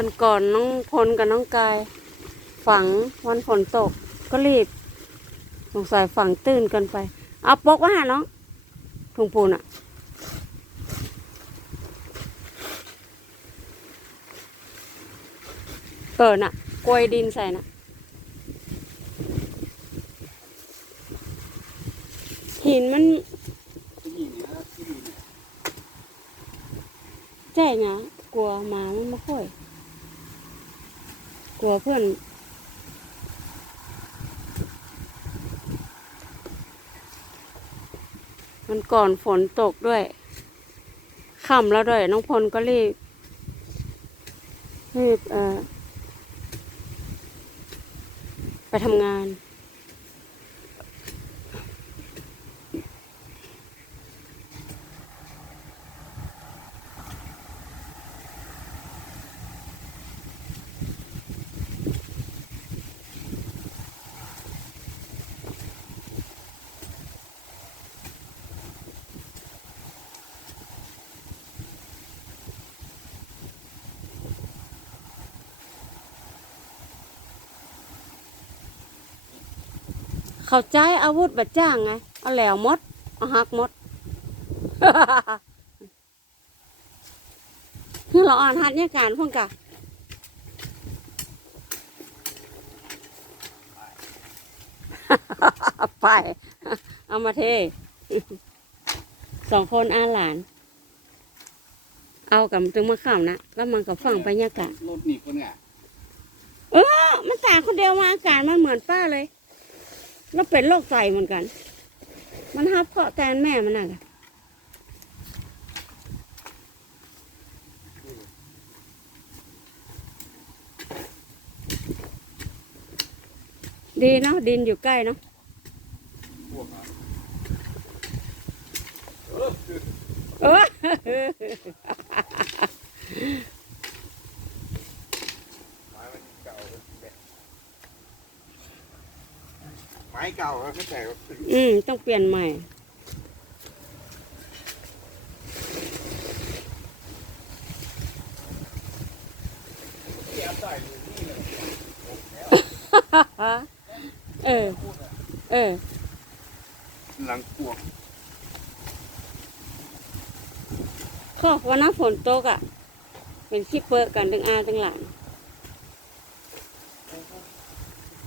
วันก่อนน้องพลกับน้องกาย ฝังวันฝนตกก็รีบ สงสัยฝังตื่นกันไป เอาปกว่าหาน้องถุงปูนอะเปิดน่ะกลวยดินใส่น่ะหินมันที่เนี่ยแจ้งนะกลัวหมามันไม่ค่อย กลัวเพื่อน มันก่อนฝนตกด้วยค่ำแล้วด้วย น้องพลก็รีบ รีบไปทำงาน เข้าใจอาวุธแบบจ้างไงเอาแหลวหมดเอาหักหมดคือเราอ่านหัดเนี่ยการพ่งกะไปเอามาเทสองคนอาหลาน เอากับตึงมาข่าวนะแล้วมันก็ฟังบรรยากาศรถหนีคนไงเออมันต่างคนเดียวมาอากาศมันเหมือนป้าเลย แล้วเป็นโรคไตเหมือนกัน มันฮับเพาะแทนแม่มันน่ะดีเนาะดินอยู่ใกล้เนาะพวกอะเออ ไม้ เก่าครับไม่แต่อืมต้องเปลี่ยนใหม่เสียใส่อยู่นี่เลยเออ เออ หลังพวกขอบวันน้ำฝนตกอะ เป็นขี้เปิดกันทั้งอาทั้งหลาน